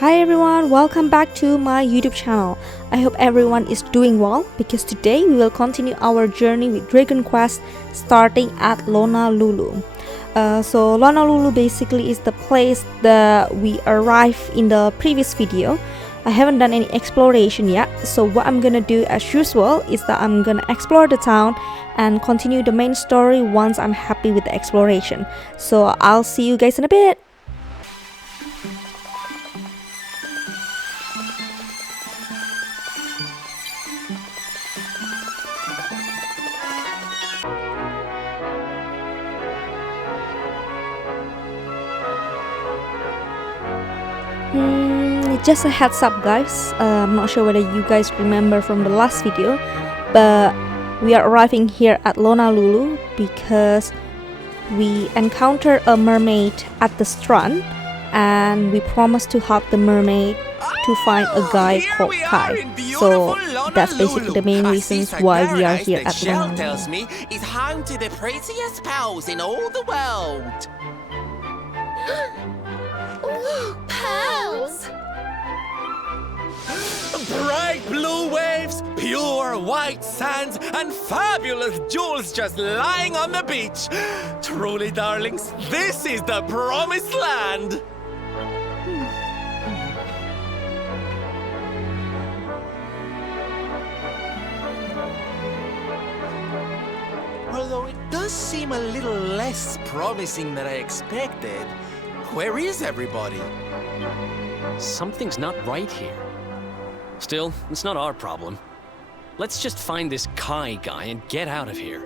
Hi everyone, welcome back to my YouTube channel. I hope everyone is doing well because today we will continue our journey with Dragon Quest starting at Lonalulu. So Lonalulu basically is the place that we arrived in the previous video. I haven't done any exploration yet, so what I'm gonna do as usual is that I'm gonna explore the town and continue the main story once I'm happy with the exploration. So I'll see you guys in a bit. Just a heads up guys, I'm not sure whether you guys remember from the last video, but we are arriving here at Lonalulu because we encountered a mermaid at the strand and we promised to help the mermaid to find a guy called Kai. So that's basically the main reasons why we are here at Lonalulu. Tells me is home to the prettiest pearls in all the world. Pearls! Bright blue waves, pure white sands, and fabulous jewels just lying on the beach. Truly, darlings, this is the promised land. Although it does seem a little less promising than I expected. Where is everybody? Something's not right here. Still, it's not our problem. Let's just find this Kai guy and get out of here.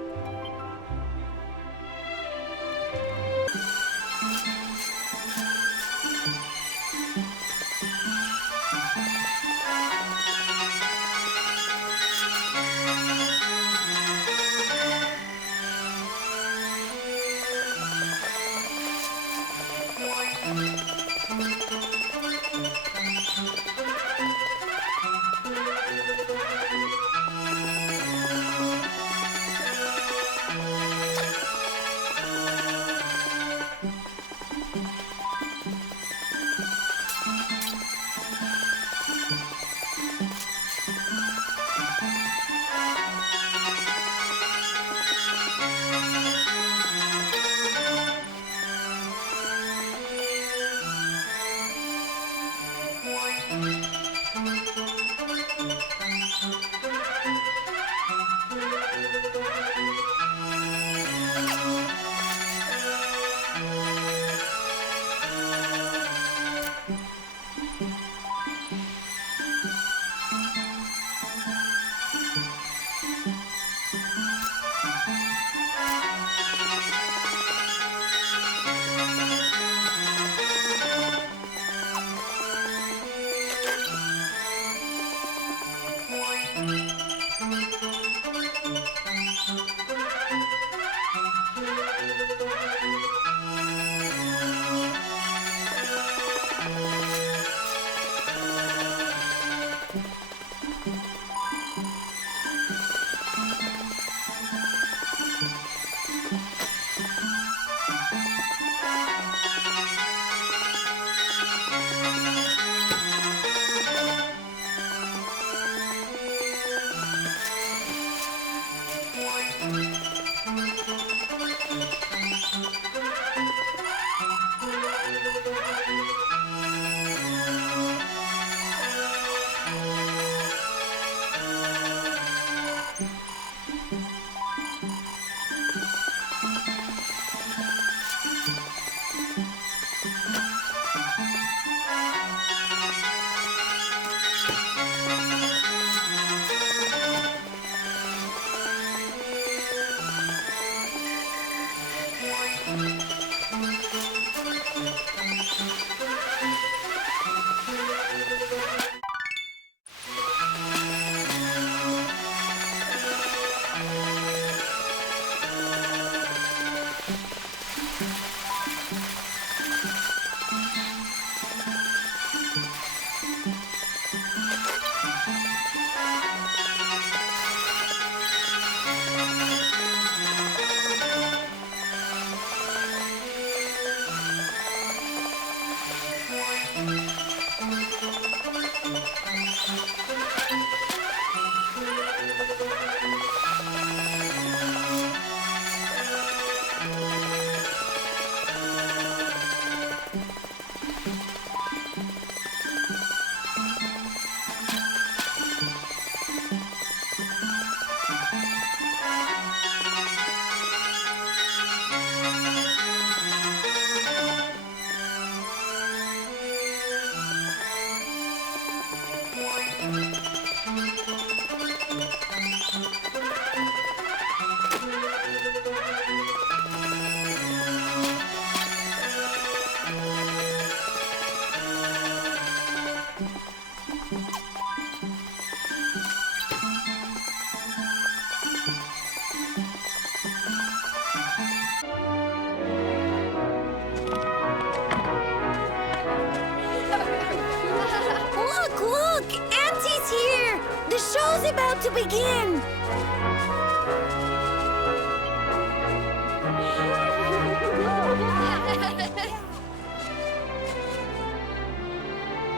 The show's about to begin!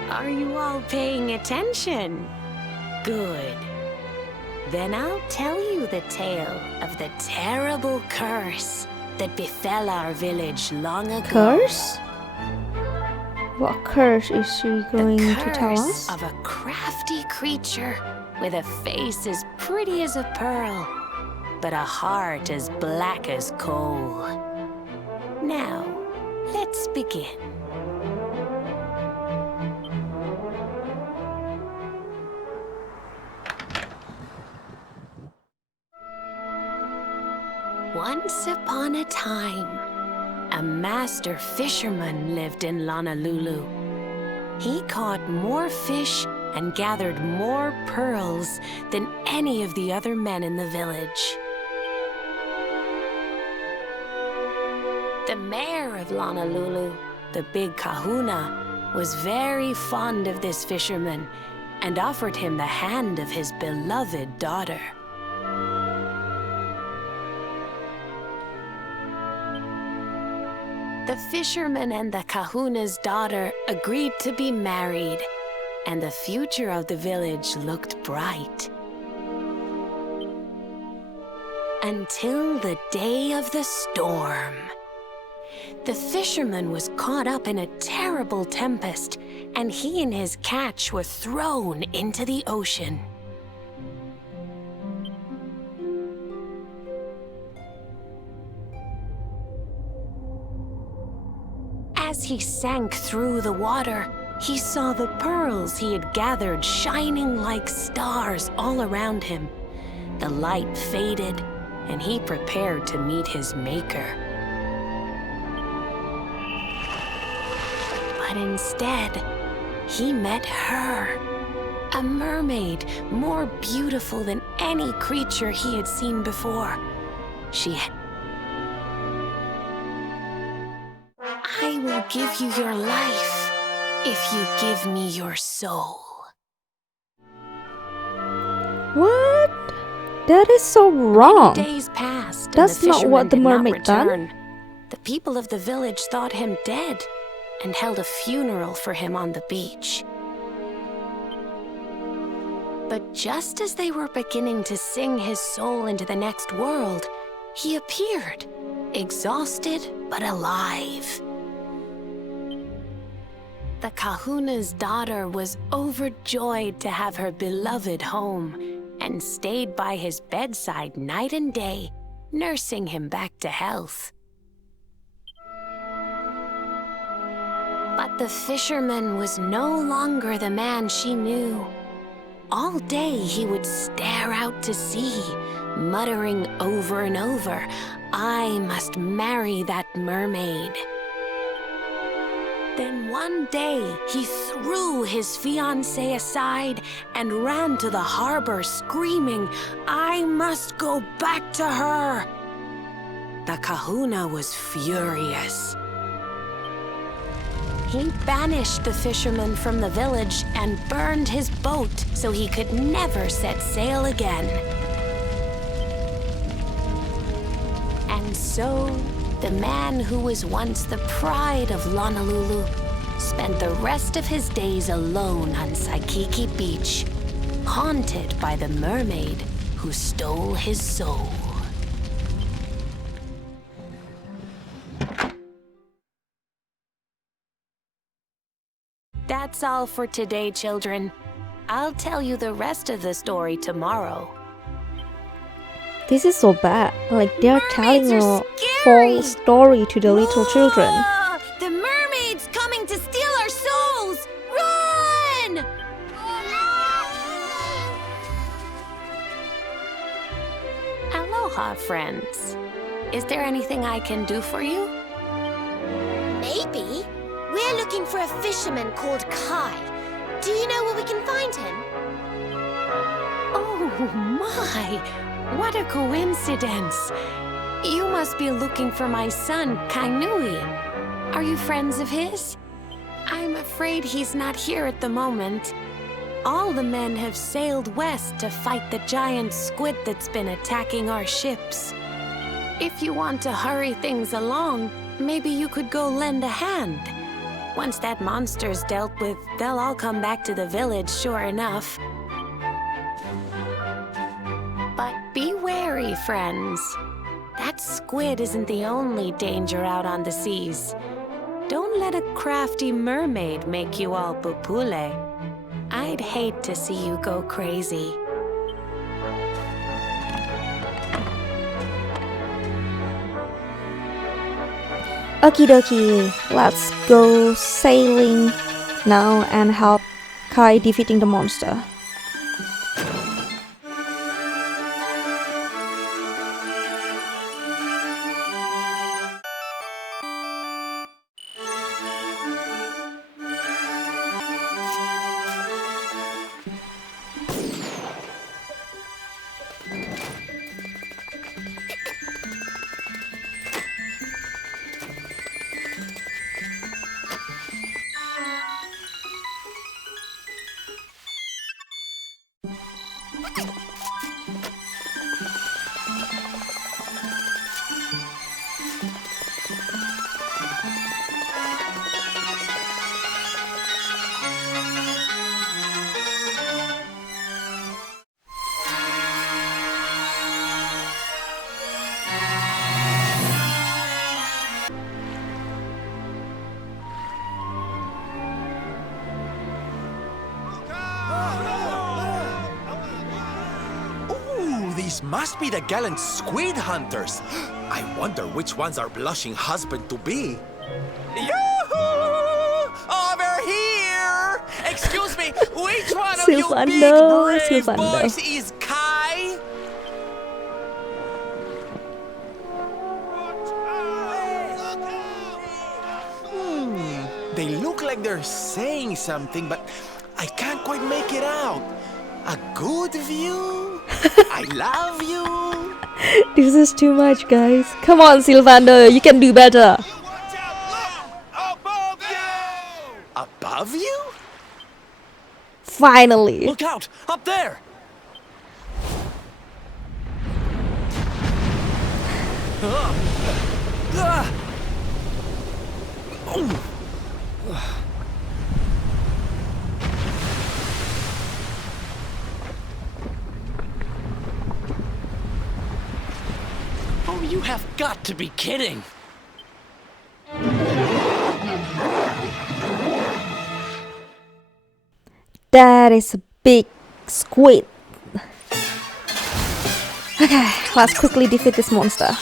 Are you all paying attention? Good. Then I'll tell you the tale of the terrible curse that befell our village long ago. Curse? What curse is she going The to tell curse us? of a crafty creature with a face as pretty as a pearl, but a heart as black as coal. Now, let's begin. Once upon a time, a master fisherman lived in Lonalulu. He caught more fish and gathered more pearls than any of the other men in the village. The mayor of Lonalulu, the big kahuna, was very fond of this fisherman and offered him the hand of his beloved daughter. The fisherman and the kahuna's daughter agreed to be married, and the future of the village looked bright. Until the day of the storm. The fisherman was caught up in a terrible tempest, and he and his catch were thrown into the ocean. As he sank through the water, he saw the pearls he had gathered shining like stars all around him. The light faded, and he prepared to meet his maker. But instead, he met her, a mermaid more beautiful than any creature he had seen before. I will give you your life if you give me your soul. What? That is so wrong. Days passed, and That's the not fisherman what the did not mermaid done. return. The people of the village thought him dead and held a funeral for him on the beach. But just as they were beginning to sing his soul into the next world, he appeared, exhausted but alive. The kahuna's daughter was overjoyed to have her beloved home and stayed by his bedside night and day, nursing him back to health. But the fisherman was no longer the man she knew. All day he would stare out to sea, muttering over and over, "I must marry that mermaid." Then one day, he threw his fiancée aside and ran to the harbor screaming, "I must go back to her!" The kahuna was furious. He banished the fisherman from the village and burned his boat so he could never set sail again. And so, the man who was once the pride of Lonalulu spent the rest of his days alone on Saikiki Beach, haunted by the mermaid who stole his soul. That's all for today, children. I'll tell you the rest of the story tomorrow. This is so bad. Like they're telling Mermaids a are scary. false story to the little children. Whoa! The mermaid's coming to steal our souls! Run! Aloha, friends. Is there anything I can do for you? Maybe. We're looking for a fisherman called Kai. Do you know where we can find him? Oh my! What a coincidence! You must be looking for my son, Kainui. Are you friends of his? I'm afraid he's not here at the moment. All the men have sailed west to fight the giant squid that's been attacking our ships. If you want to hurry things along, maybe you could go lend a hand. Once that monster's dealt with, they'll all come back to the village, sure enough. But be wary, friends. That squid isn't the only danger out on the seas. Don't let a crafty mermaid make you all pupule. I'd hate to see you go crazy. Okie dokie, let's go sailing now and help Kai defeating the monster. These must be the gallant squid hunters. I wonder which ones our blushing husband to be. Yoo-hoo! Over here! Excuse me, which one of you big brave boys is Kai? They look like they're saying something, but I can't quite make it out. A good view? I love you. This is too much, guys. Come on, Sylvander, you can do better. Above you! Above you? Finally. Look out! Up there! Oh, you have got to be kidding! That is a big squid. Okay, let's quickly defeat this monster.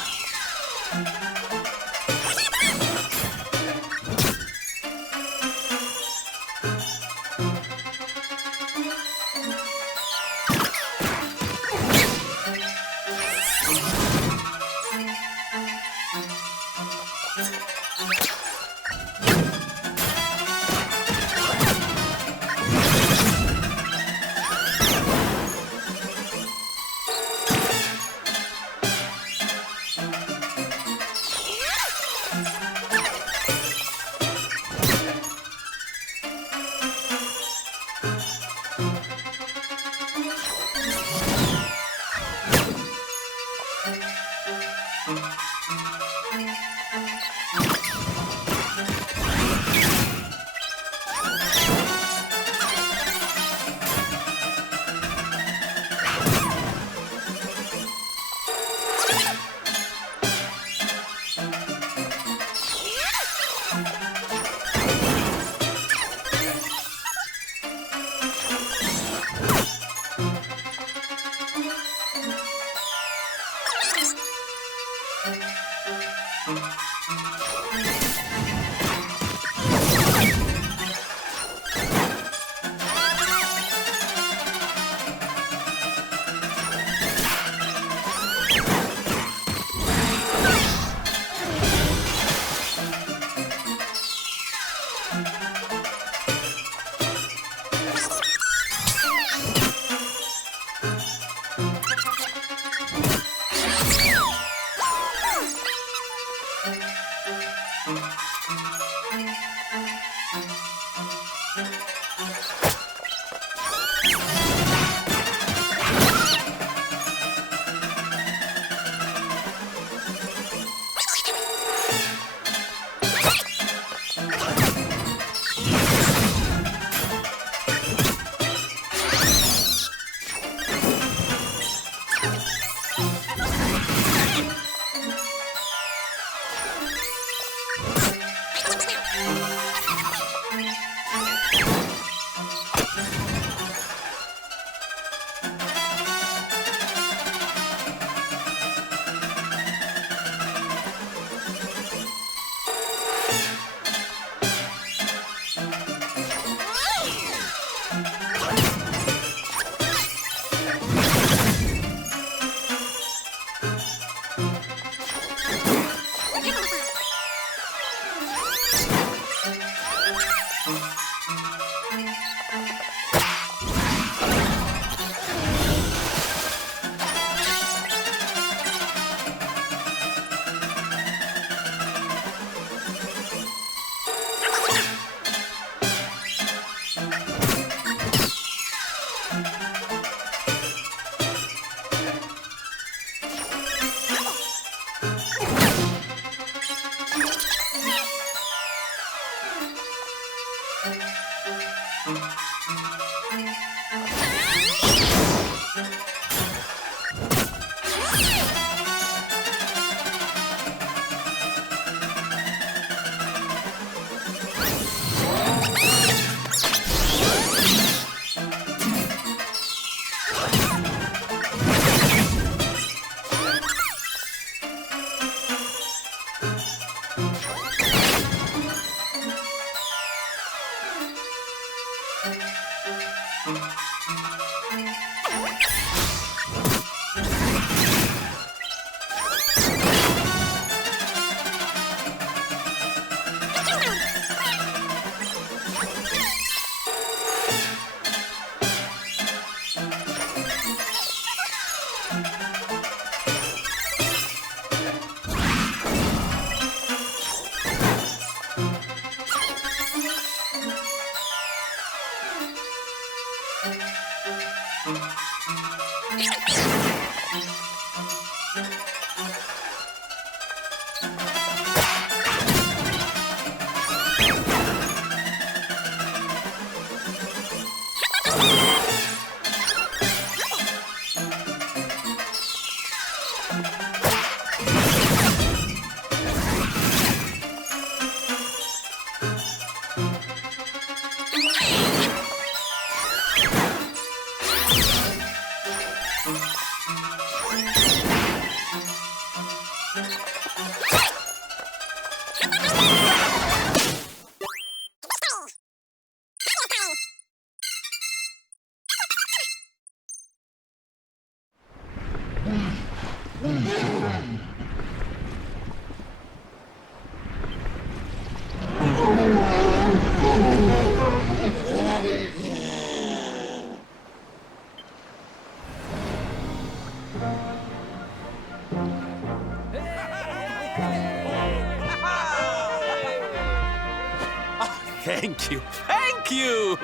Thank you, thank you!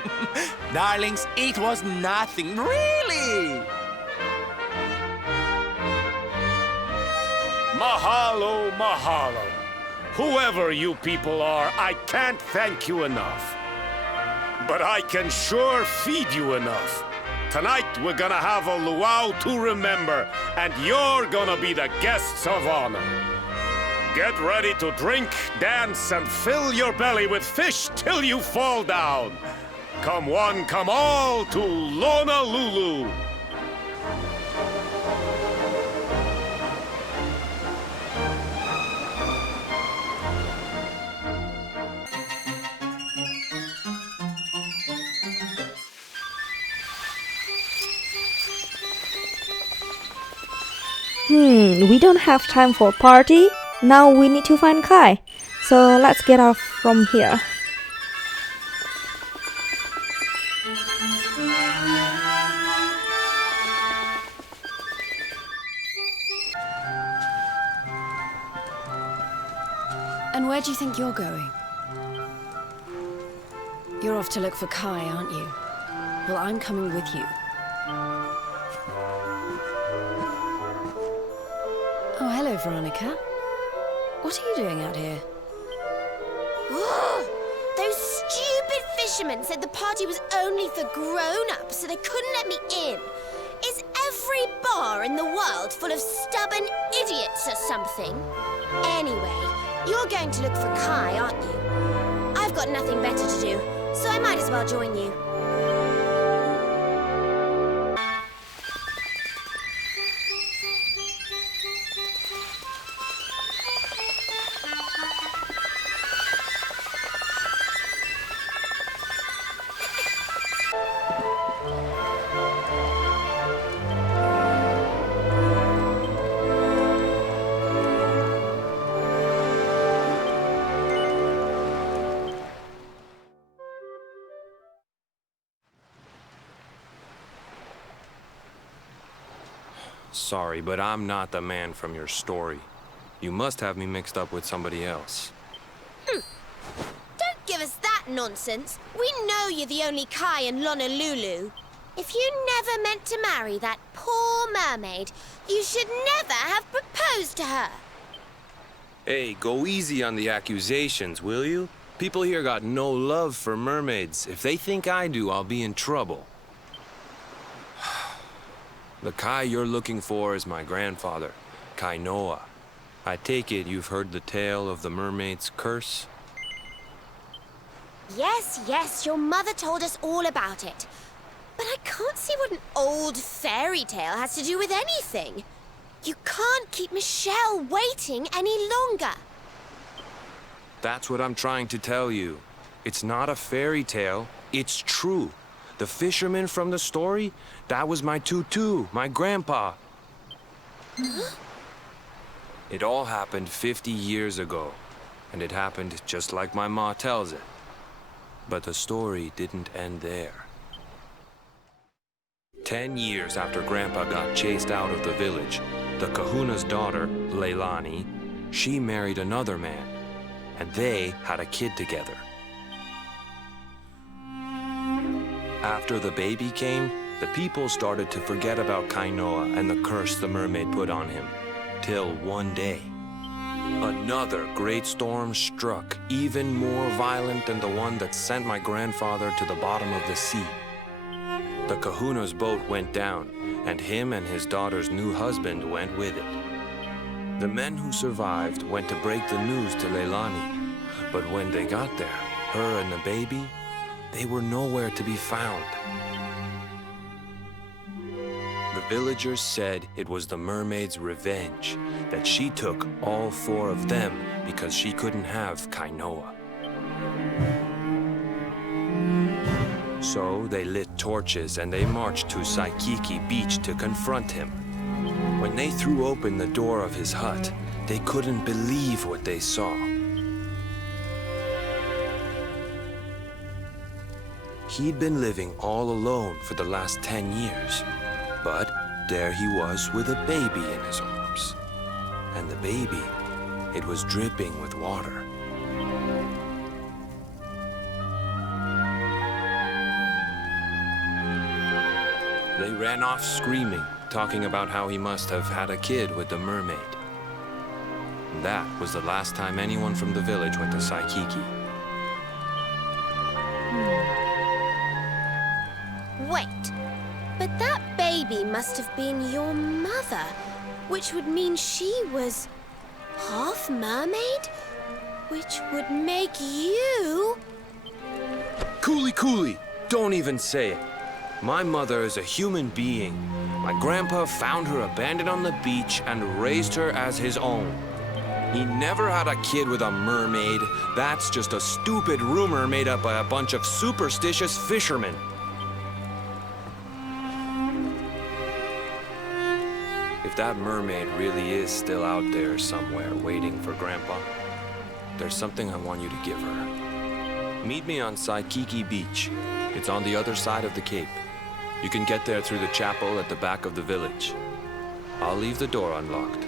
Darlings, it was nothing, really! Mahalo, mahalo. Whoever you people are, I can't thank you enough. But I can sure feed you enough. Tonight we're gonna have a luau to remember, and you're gonna be the guests of honor. Get ready to drink, dance, and fill your belly with fish till you fall down. Come one, come all to Lonalulu. We don't have time for party. Now we need to find Kai. So let's get off from here. And where do you think you're going? You're off to look for Kai, aren't you? Well, I'm coming with you. Oh, hello, Veronica. What are you doing out here? Those stupid fishermen said the party was only for grown-ups, so they couldn't let me in. Is every bar in the world full of stubborn idiots or something? Anyway, you're going to look for Kai, aren't you? I've got nothing better to do, so I might as well join you. Sorry, but I'm not the man from your story. You must have me mixed up with somebody else. Don't give us that nonsense. We know you're the only Kai in Lonalulu. If you never meant to marry that poor mermaid, you should never have proposed to her. Hey, go easy on the accusations, will you? People here got no love for mermaids. If they think I do, I'll be in trouble. The Kai you're looking for is my grandfather, Kainoa. I take it you've heard the tale of the mermaid's curse? Yes, your mother told us all about it. But I can't see what an old fairy tale has to do with anything. You can't keep Michelle waiting any longer. That's what I'm trying to tell you. It's not a fairy tale, it's true. The fisherman from the story, that was my tutu, my grandpa. Huh? It all happened 50 years ago, and it happened just like my ma tells it. But the story didn't end there. 10 years after Grandpa got chased out of the village, the kahuna's daughter, Leilani, she married another man, and they had a kid together. After the baby came, the people started to forget about Kainoa and the curse the mermaid put on him. Till one day, another great storm struck, even more violent than the one that sent my grandfather to the bottom of the sea. The kahuna's boat went down, and him and his daughter's new husband went with it. The men who survived went to break the news to Leilani, but when they got there, her and the baby, they were nowhere to be found. The villagers said it was the mermaid's revenge, that she took all 4 of them because she couldn't have Kainoa. So they lit torches and they marched to Saikiki Beach to confront him. When they threw open the door of his hut, they couldn't believe what they saw. He'd been living all alone for the last 10 years, but there he was with a baby in his arms. And the baby, it was dripping with water. They ran off screaming, talking about how he must have had a kid with the mermaid. And that was the last time anyone from the village went to Saikiki. Wait, but that baby must have been your mother, which would mean she was half mermaid, which would make you... Cooley, don't even say it. My mother is a human being. My grandpa found her abandoned on the beach and raised her as his own. He never had a kid with a mermaid. That's just a stupid rumor made up by a bunch of superstitious fishermen. If that mermaid really is still out there somewhere waiting for Grandpa, there's something I want you to give her. Meet me on Saikiki Beach. It's on the other side of the cape. You can get there through the chapel at the back of the village. I'll leave the door unlocked.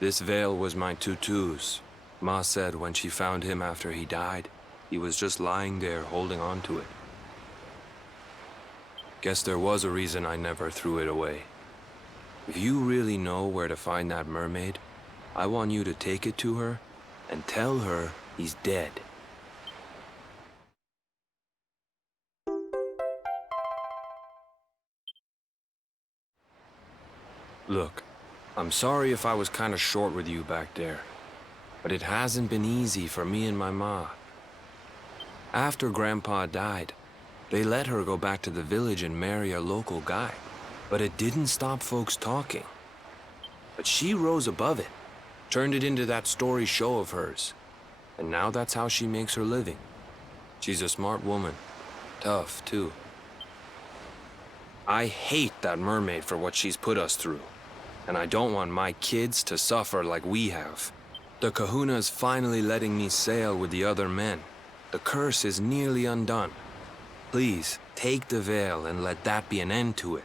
This veil was my tutu's. Ma said when she found him after he died, He was just lying there holding on to it. Guess there was a reason I never threw it away. If you really know where to find that mermaid, I want you to take it to her and tell her he's dead. Look, I'm sorry if I was kind of short with you back there, but it hasn't been easy for me and my ma. After Grandpa died, they let her go back to the village and marry a local guy, but it didn't stop folks talking. But she rose above it, turned it into that story show of hers, and now that's how she makes her living. She's a smart woman, tough too. I hate that mermaid for what she's put us through, and I don't want my kids to suffer like we have. The kahuna's finally letting me sail with the other men. The curse is nearly undone. Please, take the veil and let that be an end to it.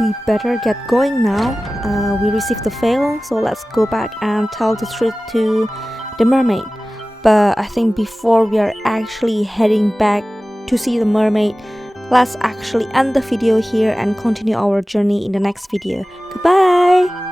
We better get going now. We received the veil, so let's go back and tell the truth to the mermaid. But I think before we are actually heading back to see the mermaid, let's actually end the video here and continue our journey in the next video. Goodbye!